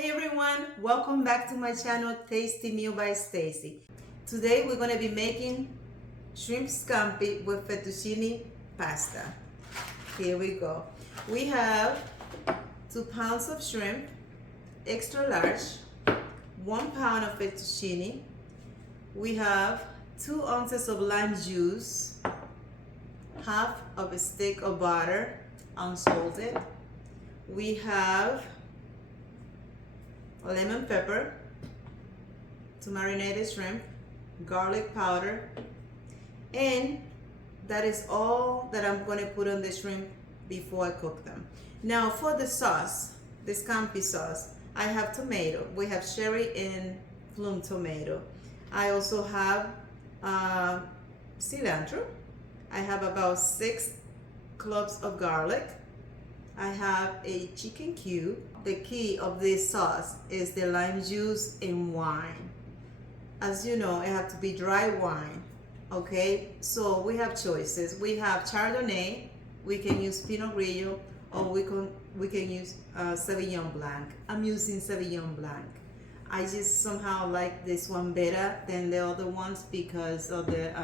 Hey everyone, welcome back to my channel Tasty Meal by Stacy. Today we're going to be making shrimp scampi with fettuccine pasta. Here we go. We have 2 pounds of shrimp, extra large, 1 pound of fettuccine. We have 2 ounces of lime juice, half of a stick of butter, unsalted. We have lemon pepper to marinate the shrimp, garlic powder, and that is all that I'm going to put on the shrimp before I cook them. Now for the sauce, the scampi sauce, I have tomato. We have cherry and plum tomato. I also have cilantro. I have about 6 cloves of garlic. I have a chicken cube. The key of this sauce is the lime juice and wine. As you know, it has to be dry wine. Okay, so we have choices. We have Chardonnay. We can use Pinot Grillo, or we can use Sauvignon Blanc. I'm using Sauvignon Blanc. I just somehow like this one better than the other ones because of the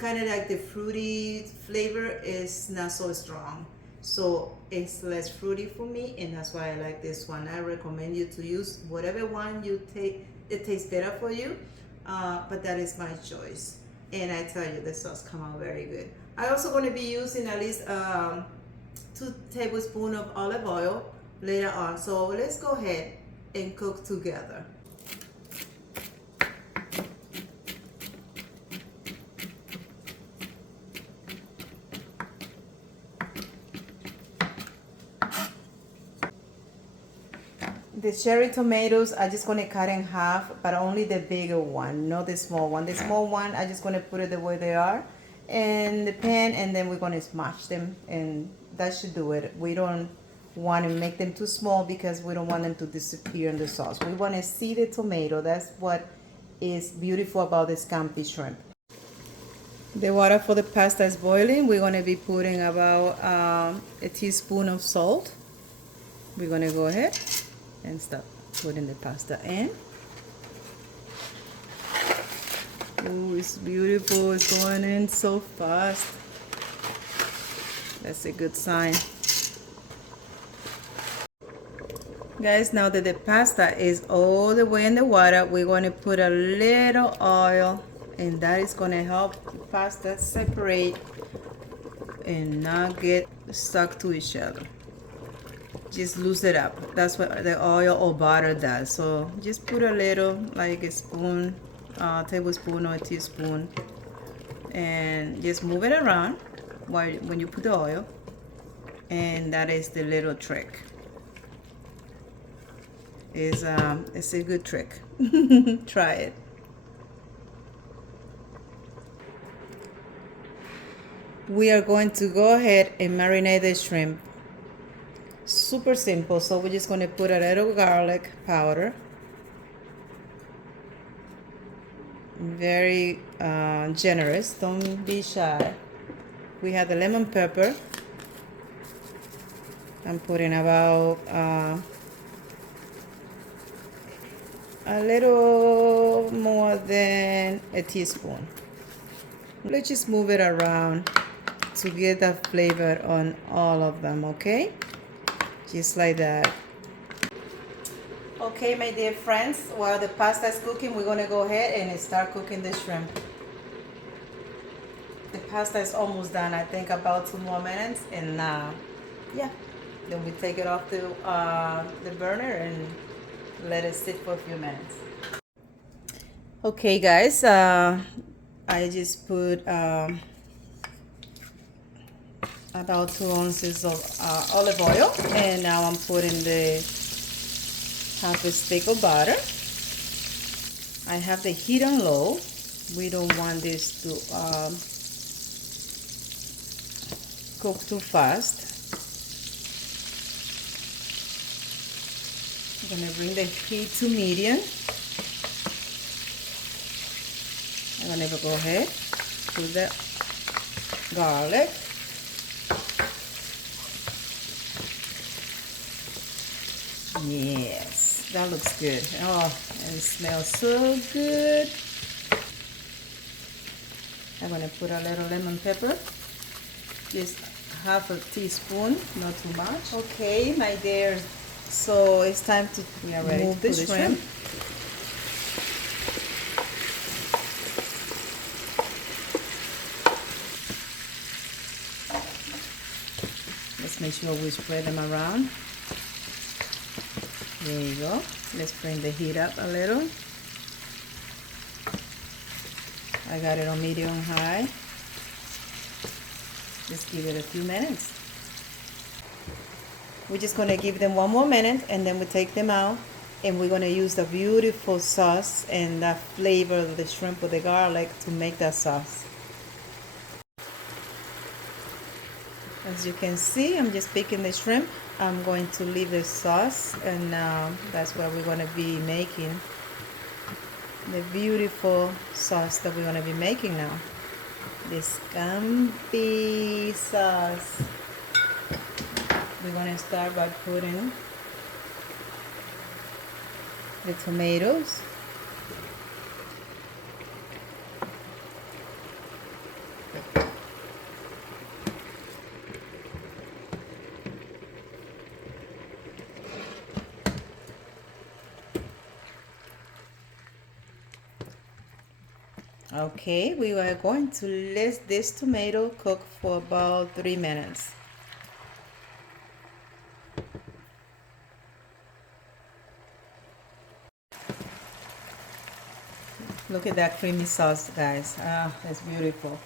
kind of like the fruity flavor is not so strong. So it's less fruity for me, and that's why I like this one. I recommend you to use whatever one you take. It tastes better for you, but that is my choice. And I tell you, the sauce come out very good. I also going to be using at least 2 tablespoons of olive oil later on. So let's go ahead and cook together. The cherry tomatoes, I'm just going to cut in half, but only the bigger one, not the small one. The small one, I'm just going to put it the way they are in the pan, and then we're going to smash them, and that should do it. We don't want to make them too small because we don't want them to disappear in the sauce. We want to see the tomato. That's what is beautiful about the scampi shrimp. The water for the pasta is boiling. We're going to be putting about a teaspoon of salt. We're going to go ahead and start putting the pasta in. Oh, it's beautiful. It's going in so fast. That's a good sign. Guys, now that the pasta is all the way in the water, we're going to put a little oil, and that is going to help the pasta separate and not get stuck to each other. Just loose it up. That's what the oil or butter does. So just put a little, like a spoon, tablespoon or a teaspoon, and just move it around when you put the oil. And that is the little trick. It's a good trick. Try it. We are going to go ahead and marinate the shrimp. Super simple. So we're just going to put a little garlic powder, very generous, don't be shy. We have the lemon pepper. I'm putting about a little more than a teaspoon. Let's just move it around to get that flavor on all of them, okay? Just like that. Okay, my dear friends, while the pasta is cooking, we're going to go ahead and start cooking the shrimp. The pasta is almost done. I think about 2 more minutes, and yeah, then we take it off the burner and let it sit for a few minutes. Okay, guys, I just put about 2 ounces of olive oil, and now I'm putting the half a stick of butter. I have the heat on low. We don't want this to cook too fast. I'm gonna bring the heat to medium. I'm gonna go ahead with the garlic. Yes, that looks good. Oh, and it smells so good. I'm gonna put a little lemon pepper, just half a teaspoon, not too much. Okay, my dear, so it's time to move the shrimp. Let's make sure we spread them around. There you go. Let's bring the heat up a little. I got it on medium high. Just give it a few minutes. We're just gonna give them one more minute and then we take them out and we're gonna use the beautiful sauce and the flavor of the shrimp with the garlic to make that sauce. As you can see, I'm just picking the shrimp. I'm going to leave the sauce and that's what we're gonna be making. The beautiful sauce that we're gonna be making now. This scampi sauce. We're gonna start by putting the tomatoes. Okay, we are going to let this tomato cook for about 3 minutes. Look at that creamy sauce, guys. Ah, that's beautiful.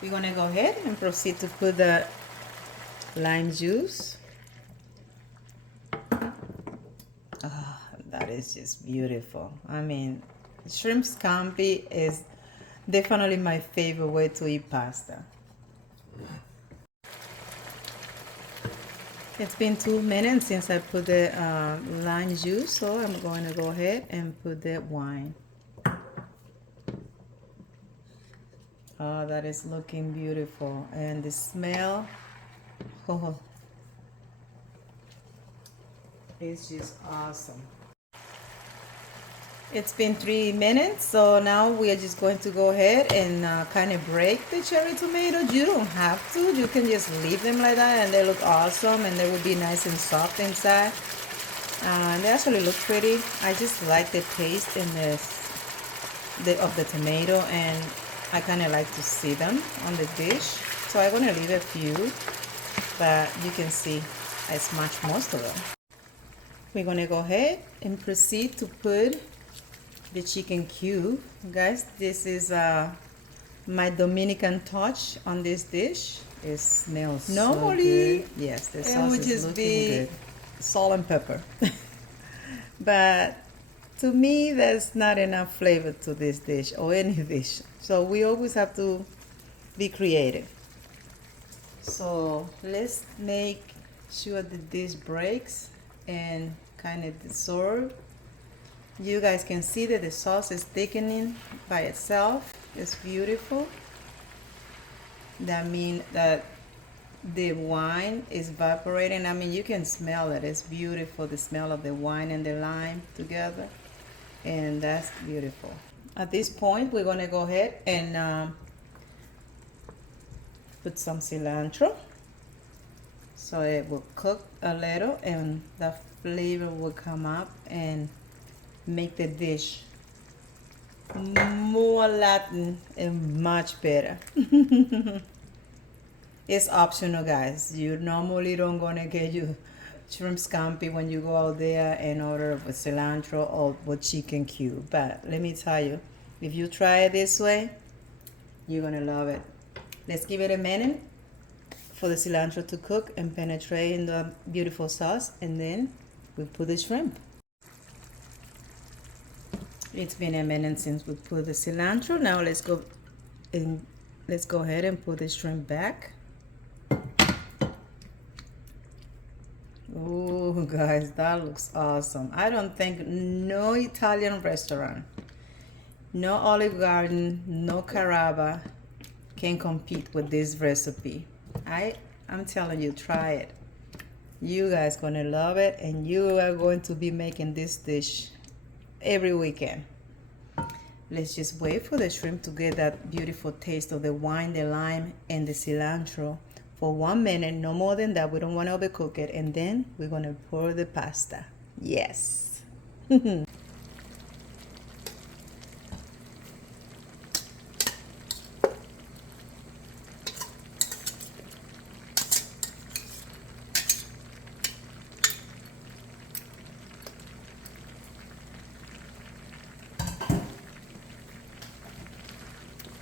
We're gonna go ahead and proceed to put the lime juice. Ah, that is just beautiful. I mean, shrimp scampi is definitely my favorite way to eat pasta. It's been 2 minutes since I put the lime juice, so I'm going to go ahead and put the wine. Oh, that is looking beautiful. And the smell, oh, it's just awesome. It's been 3 minutes, so now we are just going to go ahead and kind of break the cherry tomatoes. You don't have to. You can just leave them like that and they look awesome and they will be nice and soft inside. And they actually look pretty. I just like the taste in of the tomato, and I kind of like to see them on the dish. So I'm going to leave a few, but you can see I smashed most of them. We're going to go ahead and proceed to put the chicken cube. Guys, this is my Dominican touch on this dish. It smells normally so good. Yes, the sauce is looking good. Salt and pepper. But to me, there's not enough flavor to this dish or any dish. So we always have to be creative. So let's make sure that this breaks and kind of dissolve. You guys can see that the sauce is thickening by itself. It's beautiful. That means that the wine is evaporating. I mean, you can smell it. It's beautiful, the smell of the wine and the lime together. And that's beautiful. At this point, we're gonna go ahead and put some cilantro. So it will cook a little and the flavor will come up and make the dish more Latin and much better. It's optional, guys. You normally don't gonna get your shrimp scampi when you go out there and order with cilantro or with chicken cube. But let me tell you, if you try it this way, you're gonna love it. Let's give it a minute for the cilantro to cook and penetrate in the beautiful sauce, and then we put the shrimp. It's been a minute since we put the cilantro. Now let's go ahead and put the shrimp back. Oh, guys, that looks awesome. I don't think no Italian restaurant, no Olive Garden, no Carrabba can compete with this recipe. I'm telling you, try it. You guys gonna love it, and you are going to be making this dish every weekend. Let's just wait for the shrimp to get that beautiful taste of the wine, the lime, and the cilantro for 1 minute, no more than that. We don't want to overcook it. And then we're gonna pour the pasta. Yes.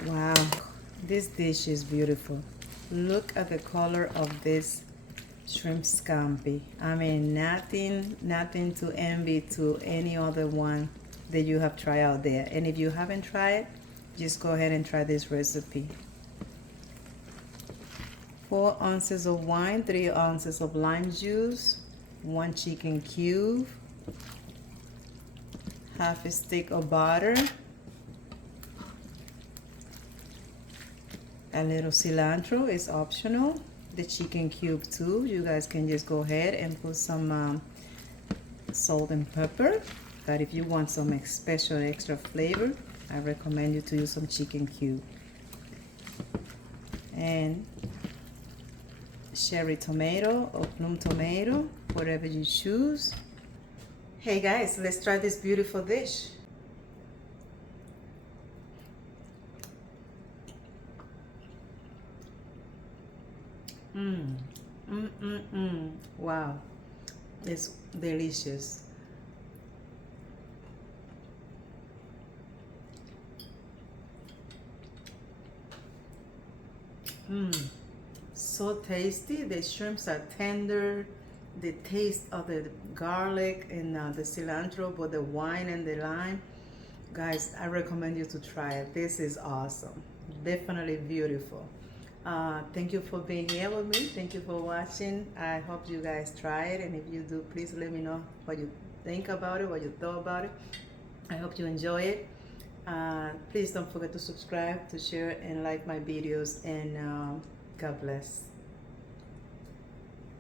Wow, this dish is beautiful. Look at the color of this shrimp scampi. I mean, nothing to envy to any other one that you have tried out there. And if you haven't tried, just go ahead and try this recipe. 4 ounces of wine, 3 ounces of lime juice, 1 chicken cube, half a stick of butter, a little cilantro is optional. The chicken cube too. You guys can just go ahead and put some salt and pepper. But if you want some special extra flavor, I recommend you to use some chicken cube. And cherry tomato or plum tomato, whatever you choose. Hey guys, let's try this beautiful dish. Wow, it's delicious. So tasty. The shrimps are tender. The taste of the garlic and the cilantro, but the wine and the lime. Guys, I recommend you to try it. This is awesome. Definitely beautiful. Thank you for being here with me. Thank you for watching. I hope you guys try it, and if you do, please let me know what you think about it, what you thought about it. I hope you enjoy it. Please don't forget to subscribe, to share, and like my videos, and God bless.